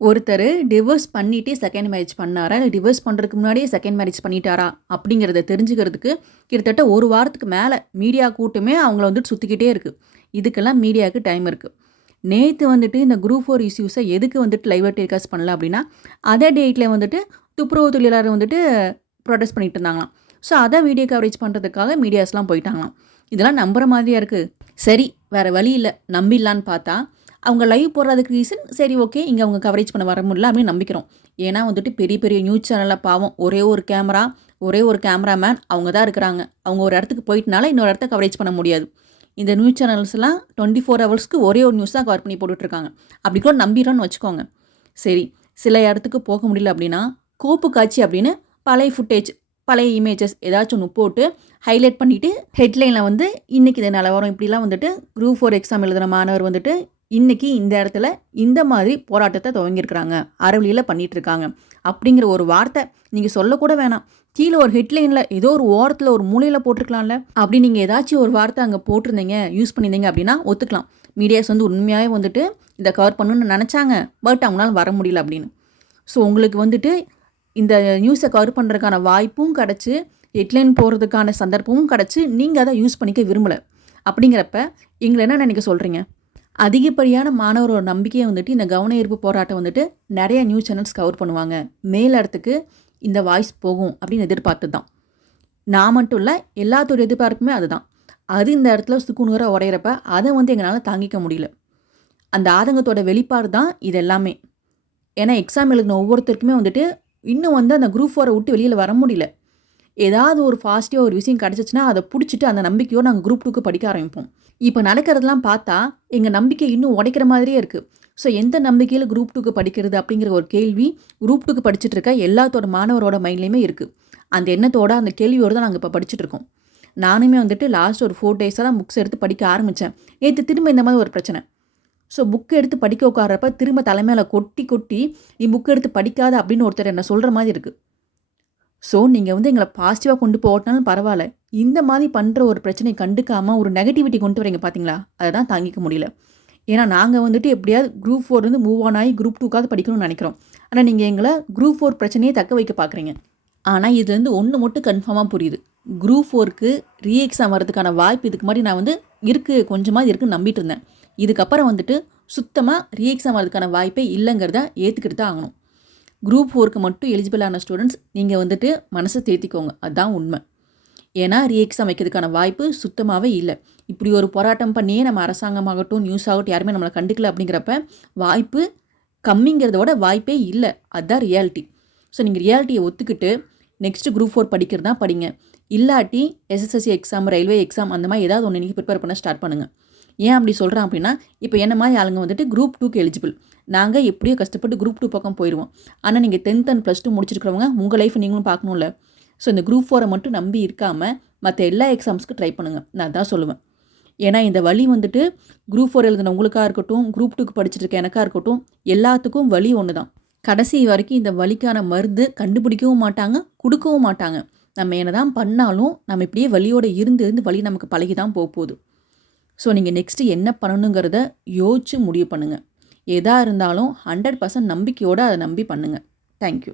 ஒருத்தர் டிவோர்ஸ் பண்ணிட்டு second marriage பண்ணாரா? இல்ல டிவோர்ஸ் பண்ணுறதுக்கு முன்னாடியே செகண்ட் மேரேஜ் பண்ணிட்டாரா? அப்படிங்கிறத தெரிஞ்சுக்கிறதுக்கு கிட்டத்தட்ட 1 வாரத்துக்கு மேல மீடியா கூட்டமே அவங்கள வந்துட்டு சுத்திக்கிட்டே இருக்கு. இதுக்கெல்லாம் மீடியாவுக்கு டைம் இருக்கு. நேத்து வந்துட்டு இந்த குரூப் 4 இஷ்யூஸ எதுக்கு வந்துட்டு லைவா டெலிகாஸ்ட் பண்ணல அப்படின்னா, அதே டேட்ல வந்துட்டு துப்புரவு தொழிலாளர் வந்துட்டு ப்ரொடெஸ்ட் பண்ணிட்டு இருந்தாங்களாம். ஸோ அத வீடியோ கவரேஜ் பண்ணுறதுக்காக மீடியாஸ்லாம் போயிட்டாங்களாம். இதெல்லாம் நம்புற மாதிரியா இருக்கு? சரி, வேற வழி இல்ல நம்பிடலான்னு பார்த்தா, அவங்க லைவ் போடுறதுக்கு ரீசன் சரி ஓகே, இங்க அவங்க கவரேஜ் பண்ண வர முடியல அப்படின்னு நம்பிக்கிறோம். ஏன்னா வந்துட்டு பெரிய பெரிய நியூஸ் சேனல்ல பாவம் ஒரே ஒரு கேமரா, ஒரே ஒரு கேமராமேன் அவங்க தான் இருக்கிறாங்க. அவங்க ஒரு இடத்துக்கு போயிட்டனால இன்னொரு இடத்த கவரேஜ் பண்ண முடியாது. இந்த நியூஸ் சேனல்ஸ்லாம் 24 ஹவர்ஸ்க்கு ஒரே ஒரு நியூஸ் தான் கவர் பண்ணி போட்டுட்ருக்காங்க. அப்படி கூட நம்பிடுறோன்னு வச்சுக்கோங்க. சரி, சில இடத்துக்கு போக முடியல அப்படின்னா, கோப்பு காட்சி அப்படின்னு பழைய ஃபுட்டேஜ், பழைய இமேஜஸ் ஏதாச்சும் ஒன்று போட்டு ஹைலைட் பண்ணிவிட்டு ஹெட்லைனில் வந்து இன்றைக்கி இது நிலவரம் இப்படிலாம் வந்துட்டு குரூப் 4 எக்ஸாம் எழுதுகிற மாணவர் வந்துட்டு இன்றைக்கி இந்த இடத்துல இந்த மாதிரி போராட்டத்தை துவங்கியிருக்கிறாங்க, அறவழியில் பண்ணிகிட்ருக்காங்க அப்படிங்கிற ஒரு வார்த்தை நீங்கள் சொல்லக்கூட வேணாம். கீழே ஒரு ஹெட்லைனில் ஏதோ ஒரு ஓரத்தில் ஒரு மூலையில் போட்டிருக்கலாம்ல. அப்படி நீங்கள் ஏதாச்சும் ஒரு வார்த்தை அங்கே போட்டிருந்தீங்க, யூஸ் பண்ணியிருந்தீங்க அப்படின்னா ஒத்துக்கலாம். மீடியாஸ் வந்து உண்மையாகவே வந்துட்டு இதை கவர் பண்ணணும்னு நினச்சாங்க, பட் அவங்களால வர முடியல அப்படின்னு. ஸோ உங்களுக்கு வந்துட்டு இந்த நியூஸை கவர் பண்ணுறதுக்கான வாய்ப்பும் கிடச்சி, ஹெட்லைன் போடுறதுக்கான சந்தர்ப்பமும் கிடச்சி, நீங்கள் அதை யூஸ் பண்ணிக்க விரும்பலை. அப்படிங்கிறப்ப எங்களை என்ன நினைக்க சொல்கிறீங்க? அதிகப்படியான மாணவரோட நம்பிக்கையை வந்துட்டு இந்த கவன ஈர்ப்பு போராட்டம் வந்துட்டு நிறைய நியூஸ் சேனல்ஸ் கவர் பண்ணுவாங்க, மேல் இடத்துக்கு இந்த வாய்ஸ் போகும் அப்படின்னு எதிர்பார்த்து தான். நான் மட்டும் இல்லை, எல்லாத்தோட எதிர்பார்ப்புமே அதுதான். அது இந்த இடத்துல சுக்குநூறாக உடையிறப்ப அதை வந்து எங்களால் தாங்கிக்க முடியல. அந்த ஆதங்கத்தோட வெளிப்பாடு தான் இது எல்லாமே. ஏன்னா எக்ஸாம் எழுதின ஒவ்வொருத்தருக்குமே வந்துட்டு இன்னும் வந்து அந்த குரூப் 4 விட்டு வெளியில் வர முடியல. ஏதாவது ஒரு ஃபாஸ்ட்டாக ஒரு விஷயம் கிடச்சிச்சின்னா அதை பிடிச்சிட்டு அந்த நம்பிக்கையோடு நாங்கள் குரூப் 2க்கு படிக்க ஆரம்பிப்போம். இப்போ நடக்கிறதெல்லாம் பார்த்தா எங்கள் நம்பிக்கை இன்னும் உடைக்கிற மாதிரியே இருக்குது. ஸோ எந்த நம்பிக்கையில் குரூப் 2க்கு படிக்கிறது அப்படிங்கிற ஒரு கேள்வி குரூப் 2க்கு படிச்சுட்டு இருக்க எல்லாத்தோட மாணவரோட மைண்ட்லேயுமே இருக்குது. அந்த எண்ணத்தோட அந்த கேள்வியோடு தான் நாங்கள் இப்போ படிச்சுட்ருக்கோம். நானுமே வந்துட்டு லாஸ்ட் ஒரு 4 டேஸாக தான் புக்ஸ் எடுத்து படிக்க ஆரம்பித்தேன். நேற்று திரும்ப இந்த மாதிரி ஒரு பிரச்சனை. ஸோ புக் எடுத்து படிக்க உட்காரப்ப திரும்ப தலைமையில் கொட்டி கொட்டி நீ புக் எடுத்து படிக்காத அப்படின்னு ஒருத்தர் என்ன சொல்கிற மாதிரி இருக்குது. ஸோ நீங்கள் வந்து எங்களை பாசிட்டிவாக கொண்டு போகட்டினாலும் பரவாயில்ல, இந்த மாதிரி பண்ணுற ஒரு பிரச்சனையை கண்டுக்காமல் ஒரு நெகட்டிவிட்டி கொண்டு வரீங்க பார்த்தீங்களா, அதை தான் தாங்கிக்க முடியல. ஏன்னா நாங்கள் வந்துட்டு எப்படியாவது குரூப் 4 மூவ் ஆன் ஆகி குரூப் 2க்காவது படிக்கணும்னு நினைக்கிறோம். ஆனால் நீங்கள் எங்களை குரூப் 4 பிரச்சனையை தக்க வைக்க பார்க்குறீங்க. ஆனால் இதுலேருந்து ஒன்று மட்டும் கன்ஃபார்மாக புரியுது, குரூப் 4க்கு ரீ எக்ஸாம் வரதுக்கான வாய்ப்பு இதுக்கு மாதிரி நான் வந்து இருக்குது, கொஞ்சமாக இருக்குன்னு நம்பிட்டு இருந்தேன். இதுக்கப்புறம் வந்துட்டு சுத்தமாக ரீ எக்ஸாம் வரதுக்கான வாய்ப்பே இல்லைங்கிறத ஏற்றுக்கிட்டு தான் ஆகணும். குரூப் 4க்கு மட்டும் எலிஜிபிளான ஸ்டூடெண்ட்ஸ் நீங்கள் வந்துட்டு மனசை தேர்த்திக்கோங்க, அதுதான் உண்மை. ஏன்னா ரீ எக்ஸாம் வைக்கிறதுக்கான வாய்ப்பு சுத்தமாகவே இல்லை. இப்படி ஒரு போராட்டம் பண்ணியே நம்ம அரசாங்கமாகட்டும் நியூஸ் ஆகட்டும் யாருமே நம்மளை கண்டுக்கல அப்படிங்கிறப்ப வாய்ப்பு கம்மிங்கிறத விட வாய்ப்பே இல்லை, அதுதான் ரியாலிட்டி. ஸோ நீங்கள் ரியாலிட்டியை ஒத்துக்கிட்டு நெக்ஸ்ட்டு குரூப் 4 படிக்கிறது தான் படிங்க. இல்லாட்டி எஸ்எஸ்எல்சி எக்ஸாம், ரயில்வே எக்ஸாம் அந்த மாதிரி ஏதாவது ஒன்று நீங்கள் ப்ரிப்பேர் பண்ண ஸ்டார்ட் பண்ணுங்கள். ஏன் அப்படி சொல்கிறேன் அப்படின்னா, இப்போ என்ன மாதிரி ஆளுங்க வந்துட்டு குரூப் 2க்கு எலிஜிபிள். நாங்கள் எப்படியோ கஷ்டப்பட்டு குரூப் 2 பக்கம் போயிடுவோம். ஆனால் நீங்கள் 10th அண்ட் +2 முடிச்சிருக்கிறவங்க உங்கள் லைஃப் நீங்களும் பார்க்கணும்ல. ஸோ இந்த குரூப் 4 மட்டும் நம்பி இருக்காமல் மற்ற எல்லா எக்ஸாம்ஸ்க்கு ட்ரை பண்ணுங்கள், நான் தான் சொல்லுவேன். ஏன்னா இந்த வழி வந்துட்டு குரூப் 4 எழுதின உங்களுக்காக இருக்கட்டும், குரூப் 2க்கு படிச்சுட்டு இருக்க எனக்காக இருக்கட்டும், எல்லாத்துக்கும் வழி ஒன்று தான். கடைசி வரைக்கும் இந்த வலிக்கான மருந்து கண்டுபிடிக்கவும் மாட்டாங்க, கொடுக்கவும் மாட்டாங்க. நம்ம என்ன தான் பண்ணாலும் நம்ம இப்படியே வலியோடு இருந்து வலி நமக்கு பழகி தான் போகுது. ஸோ நீங்கள் நெக்ஸ்ட்டு என்ன பண்ணணுங்கிறத யோசிச்சு முடிவு பண்ணுங்கள். எதாக இருந்தாலும் 100% நம்பிக்கையோடு அதை நம்பி பண்ணுங்கள். தேங்க்யூ.